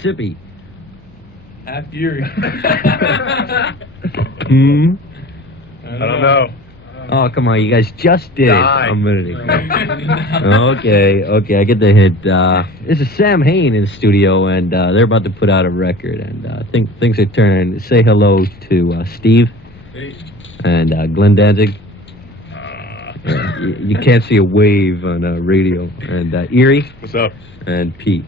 Mississippi? Half Eerie. I don't know. Oh, come on, you guys just did it Die. a minute ago. Okay, I get the hint. This is Samhain in the studio, and they're about to put out a record, and I think things are turning. Say hello to Steve and Glenn Danzig. You can't see a wave on radio. And Eerie. What's up? And Pete.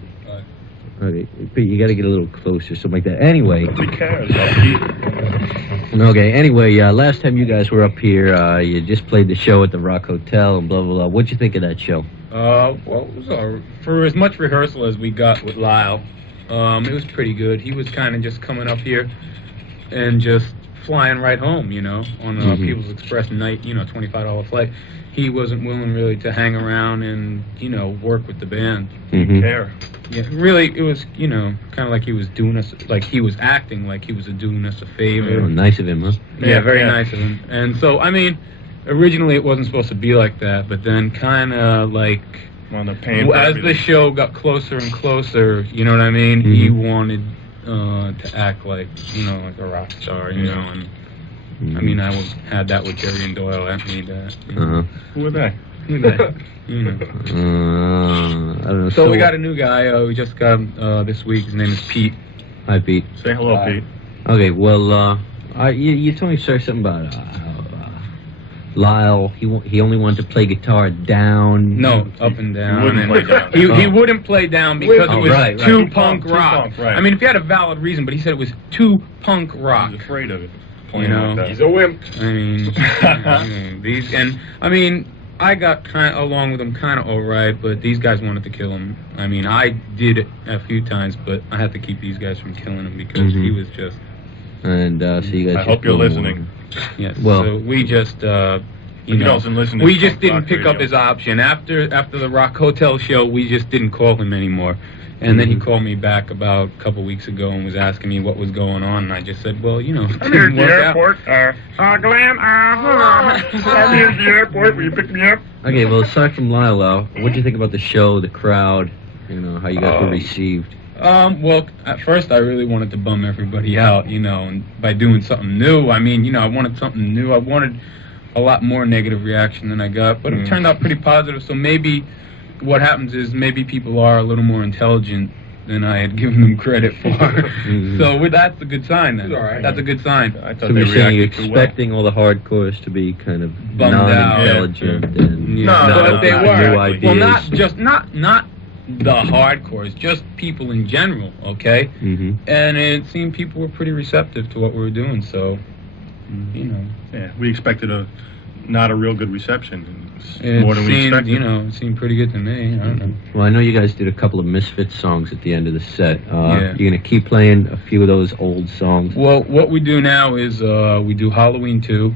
Okay, Pete, you got to get a little closer, something like that. Anyway. Nobody cares about Pete. Okay, anyway, last time you guys were up here, you just played the show at the Rock Hotel and blah, blah, blah. What'd you think of that show? Well, it was for as much rehearsal as we got with Lyle, it was pretty good. He was kind of just coming up here and just flying right home, on People's Express night, $25 flight. He wasn't willing really to hang around and, work with the band. Didn't care. Yeah, really, it was, kind of like he was doing us, like he was acting like he was doing us a favor. Oh, nice of him, huh? Yeah, very nice of him. And so, I mean, originally it wasn't supposed to be like that, but then kind of like, On the pain as the show got closer and closer, you know what I mean? He wanted to act like, like a rock star, and I mean, I had that with Jerry and Doyle. I need that. Who are they? I don't know. So we got a new guy. We just got him this week. His name is Pete. Hi, Pete. Say hello, Pete. Okay, well, you told me, sir, something about Lyle. He only wanted to play guitar down. No, up and down. He wouldn't play down. He wouldn't play down because it was too punk rock. Right. I mean, if he had a valid reason, but he said it was too punk rock. He's afraid of it. He's a wimp. I mean, I got kind of along with him kind of all right, but these guys wanted to kill him. I mean, I did it a few times, but I had to keep these guys from killing him because he was just... And so you guys... I hope you're listening. Yes, well, so we just... he doesn't listen to we just didn't rock pick up radio. his option. After the Rock Hotel show, we just didn't call him anymore. And then he called me back about a couple weeks ago and was asking me what was going on, and I just said, well, it I'm didn't here at the work out. airport. Glenn, I'm here at the airport. Will you pick me up? Okay, well, aside from Lyle, what'd you think about the show, the crowd, how you guys were received? Well, at first I really wanted to bum everybody out, and by doing something new. I mean, I wanted something new. I wanted a lot more negative reaction than I got, but it turned out pretty positive, so maybe what happens is maybe people are a little more intelligent than I had given them credit for. So that's a good sign then. That's a good sign. I thought So they you're saying you're reacted too expecting all the hardcores to be kind of Bummed out. non-intelligent and Yeah. not but open they to were. new ideas? Well, not the hardcores, just people in general, okay? And it seemed people were pretty receptive to what we were doing, so, Yeah, we expected not a real good reception. It More than we seemed, expected. it seemed pretty good to me. I don't know. Well, I know you guys did a couple of Misfits songs at the end of the set. Yeah. You're going to keep playing a few of those old songs? Well, what we do now is we do Halloween 2,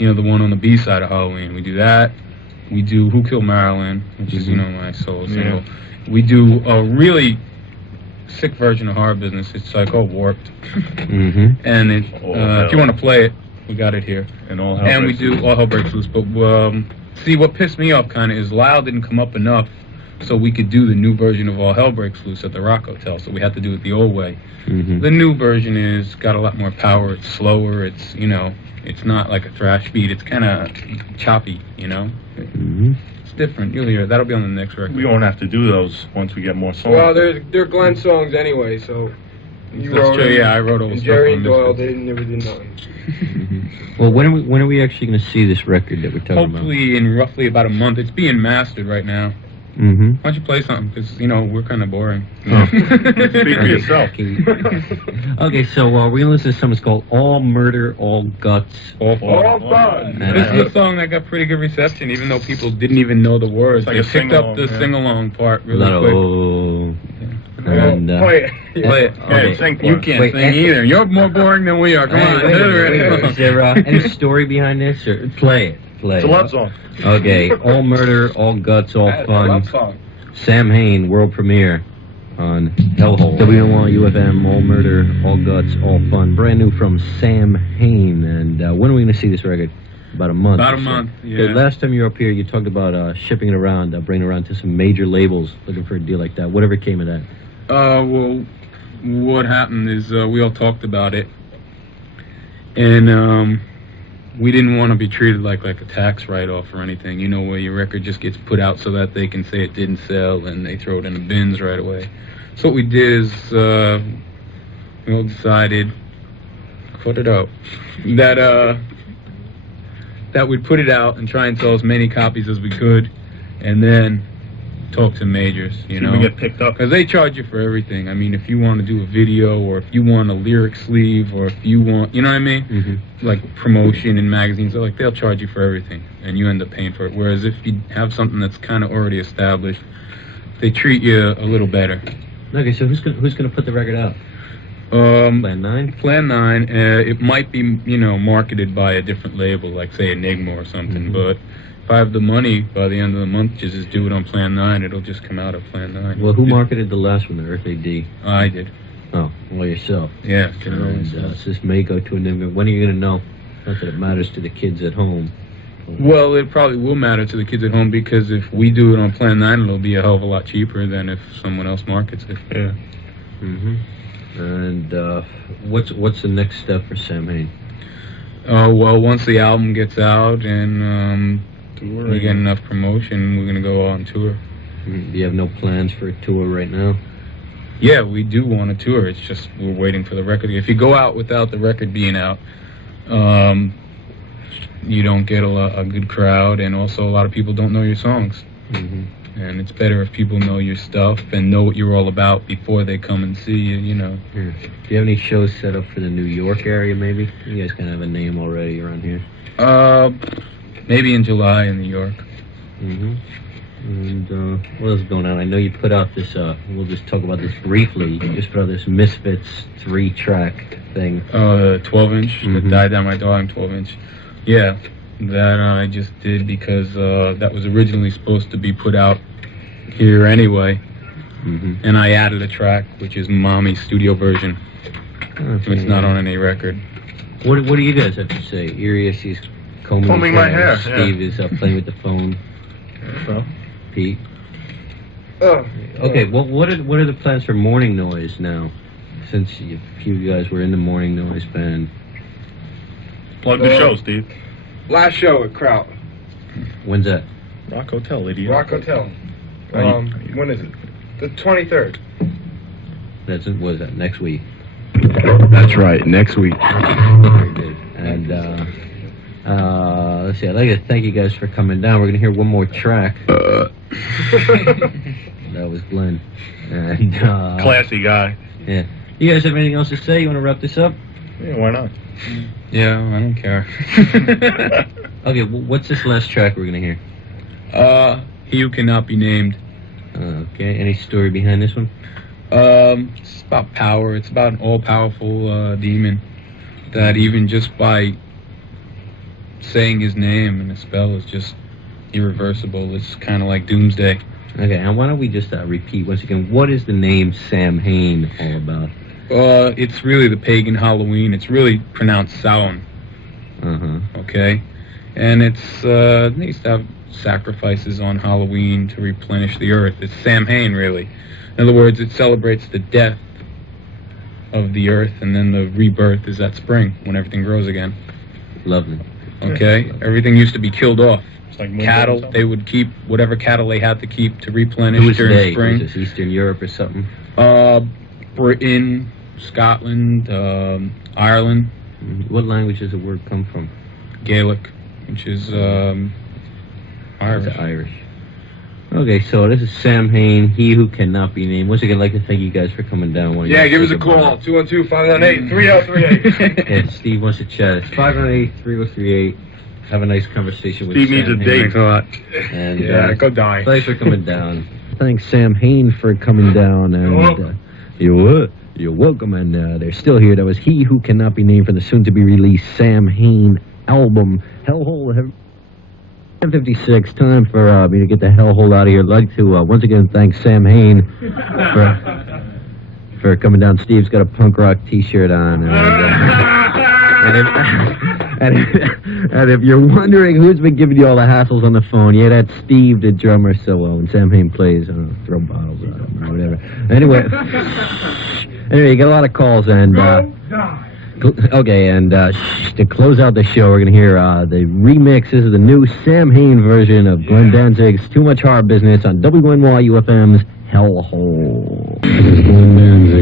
the one on the B side of Halloween. We do that. We do Who Killed Marilyn, which is, my solo single. We do a really sick version of Horror Business. It's like all warped. And if you want to play it, we got it here. And we do All Hell Breaks Loose. But see, what pissed me off kind of is Lyle didn't come up enough so we could do the new version of All Hell Breaks Loose at the Rock Hotel. So we had to do it the old way. The new version is got a lot more power. It's slower. It's it's not like a thrash beat. It's kind of choppy. It's different. You'll hear it. That'll be on the next record. We won't have to do those once we get more songs. Well, they're Glenn songs anyway, so you That's wrote true. them, Yeah, I wrote all the and stuff Jerry on and this Doyle, one. they never did nothing. Well, when are we actually going to see this record that we're talking about? Hopefully in roughly about a month. It's being mastered right now. Why don't you play something? Because, we're kind of boring. Speak for yourself. Okay, so we're going to listen to something that's called All Murder, All Guts, All fun. This is a song that got pretty good reception, even though people didn't even know the words. It's like they a picked up sing-along, the yeah. sing-along part a really lot of quick. oh. And, Play it. Play it. Okay. Sing for You us. can't Wait, sing either. You're more boring than we are. Come on. Wait. Is there any story behind this? Or play it. It's a love song. Okay, All Murder, All Guts, All Fun. Samhain world premiere on Hellhole. WNYU FM, All Murder, All Guts, All Fun. Brand new from Samhain. And when are we going to see this record? About a month. About a or so. month, yeah. Okay, last time you were up here, you talked about shipping it around, bringing it around to some major labels, looking for a deal like that. Whatever came of that? Well, what happened is we all talked about it, and we didn't want to be treated like a tax write-off or anything, you know, where your record just gets put out so that they can say it didn't sell and they throw it in the bins right away. So what we did is we all decided, cut it out, that we'd put it out and try and sell as many copies as we could, and then talk to majors, you know. We get picked up. Because they charge you for everything. I mean, if you want to do a video, or if you want a lyric sleeve, or if you want, you know what I mean? Mm-hmm. Like promotion in magazines, like they'll charge you for everything, and you end up paying for it. Whereas if you have something that's kind of already established, they treat you a little better. Okay, so who's gonna put the record out? Plan 9? Plan 9. It might be, you know, marketed by a different label, like say Enigma or something. Mm-hmm. But if I have the money by the end of the month, just do it on Plan 9. It'll just come out of Plan 9. Well, who marketed the last one, the Earth AD? I did. Oh, well, yourself. Yeah. And this may go to Enigma. When are you gonna know? Not that it matters to the kids at home. Well, it probably will matter to the kids at home, because if we do it on Plan 9, it'll be a hell of a lot cheaper than if someone else markets it. Yeah. Mm-hmm. And what's the next step for Samhain? Well, once the album gets out and we get enough promotion, we're gonna go on tour. Do you have no plans for a tour right now? Yeah, we do want a tour. It's just we're waiting for the record. If you go out without the record being out, you don't get a good crowd, and also a lot of people don't know your songs. Mm-hmm. And it's better if people know your stuff and know what you're all about before they come and see you, you know. Yeah. Do you have any shows set up for the New York area, maybe? You guys kind of have a name already around here. Maybe in July in New York. Mm-hmm. And what else is going on? I know you put out this, we'll just talk about this briefly. You just put out this Misfits 3-track thing. 12-inch, Mm-hmm. that died down my dog, 12-inch. Yeah, that I just did because that was originally supposed to be put out here anyway. Mm-hmm. And I added a track, which is Mommy's studio version. Okay. It's not on any record. What do you guys have to say? Eerie, he's combing my hair. Steve is playing with the phone. So? Pete. Okay. Well, what are the plans for Morning Noise now? Since a few guys were in the Morning Noise band. Plug the show, Steve. Last show at Kraut. When's that? Rock Hotel, idiot. Rock Hotel. When is it? The 23rd. What is that? Next week. That's right, next week. Very good. And let's see. I'd like to thank you guys for coming down. We're gonna hear one more track. That was Glenn. And Classy guy. yeah. You guys have anything else to say? You want to wrap this up? Yeah, why not? Yeah, I don't care. Okay. What's this last track we're gonna hear? He Who Cannot Be Named. Okay. Any story behind this one? It's about power. It's about an all-powerful demon that even just by saying his name and a spell is just irreversible. It's kind of like doomsday. Okay, and why don't we just repeat once again, what is the name Samhain all about? It's really the pagan Halloween. It's really pronounced Samhain. Uh-huh. Okay? And it's, they used to have sacrifices on Halloween to replenish the earth. It's Samhain, really. In other words, it celebrates the death of the earth, and then the rebirth is that spring, when everything grows again. Lovely. Okay? Everything used to be killed off. It's like Cattle, they would keep whatever cattle they had to keep to replenish Who was during they? spring. Was this Eastern Europe or something? Britain, Scotland, Ireland. What language does the word come from? Gaelic, which is Irish. It's Irish. Okay, so this is Samhain, He Who Cannot Be Named. Once again, I'd like to thank you guys for coming down. Yeah, give us a call. 212-598-3038. Yeah, Steve wants to chat. It's 598-3038. Have a nice conversation with Steve needs a Samhain. date. Thanks a lot. And, Yeah, go die. thanks for coming down. Thanks, Samhain, for coming down. And, you're welcome. And they're still here. That was He Who Cannot Be Named from the soon-to-be-released Samhain album, Hellhole. 10:56, time for me to get the Hellhole out of here. I'd like to once again thank Samhain for coming down. Steve's got a punk rock T-shirt on. And if you're wondering who's been giving you all the hassles on the phone, yeah, that's Steve, the drummer. So when Samhain plays, throw bottles at him or whatever. Anyway, you get a lot of calls, and okay, and to close out the show, we're gonna hear the remixes of the new Samhain version of Glenn Danzig's "Too Much Hard Business" on WNYU FM's Hellhole. This is Glenn Danzig.